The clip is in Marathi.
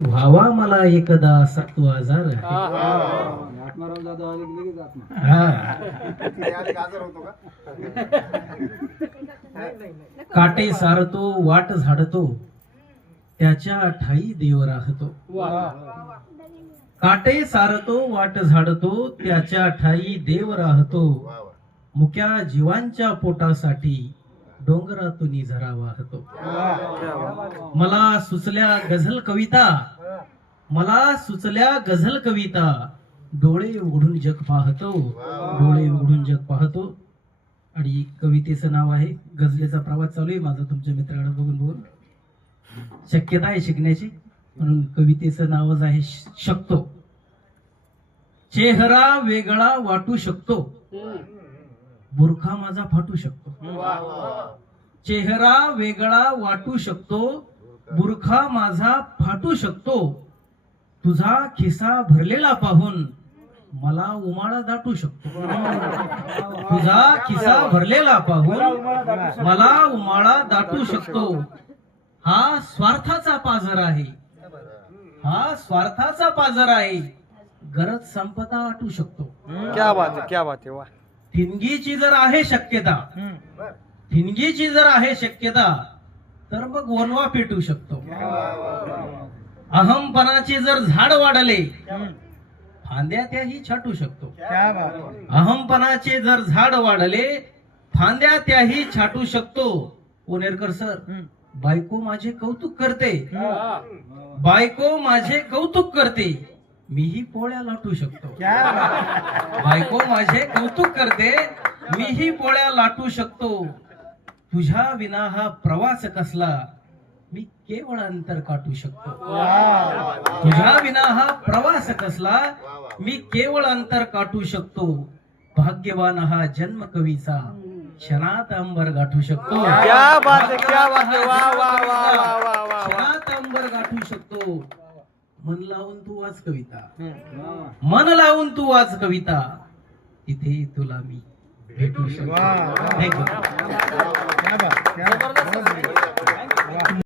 व्हावा मला एकदा सत्व आजार काटे सारतो वाट झाडतो त्याच्या ठाई देव राहतो. काटे सारतो वाट झाडतो त्याच्या ठाई देव राहतो. मुक्या जीवांच्या पोटासाठी डोंगरातून झरा वाहतो. मला सुचल्या गझल कविता, मला सुचल्या गझल कविता, डोळे उघडून जग पाहतो, डोळे उघडून जग पाहतो. आणि कवितेचं नाव आहे, गझलेचा प्रवास चालू आहे माझा तुमच्या मित्रांना बघून बघून, शक्यता आहे शिकण्याची म्हणून कवितेचं नावच आहे शकतो. चेहरा वेगळा वाटू शकतो, बुरखा माझा फाटू शकतो. चेहरा वेगळा वाटू शकतो, बुरखा माझा फाटू शकतो. तुझा खिसा भरलेला पाहून मला उमाळा दाटू शकतो. तुझा खिसा भरलेला पाहून मला उमाळा दाटू शकतो. हा स्वार्थाचा पाझर आहे, हा स्वार्थाचा पाझर आहे, गरज संपता आटू शकतो. क्या बात है, क्या बात है, वाह. ठिणगीची जर आहे शक्यता, ठिणगीची जर आहे शक्यता तर मग वनवा पेटू शकतो. अहमपणाचे जर झाड वाढले फांद्या त्याही छाटू शकतो. अहमपणाचे जर झाड वाढले फांद्या त्याही छाटू शकतो. पुणेरकर सर, बायको माझे कौतुक करते, बायको माझे कौतुक करते, मीही पोळ्या लाटू शकतो. बायको माझे कौतुक करते, मीही पोळ्या लाटू शकतो. तुझ्या विना हा प्रवास कसला, मी केवळ अंतर काटू शकतो. तुझ्या विना हा प्रवास कसला, मी केवळ अंतर काटू शकतो. भाग्यवान हा जन्म कवीचा, क्षणात अंबर गाठू शकतो. क्या बात है, क्या बात है, वाह वाह वाह वाह वाह वाह. क्षणात अंबर गाठू शकतो. मन लावून तू वाच कविता, मन लावून तू वाच कविता, तिथे तुला मी भेटू शकतो. थँक्यू.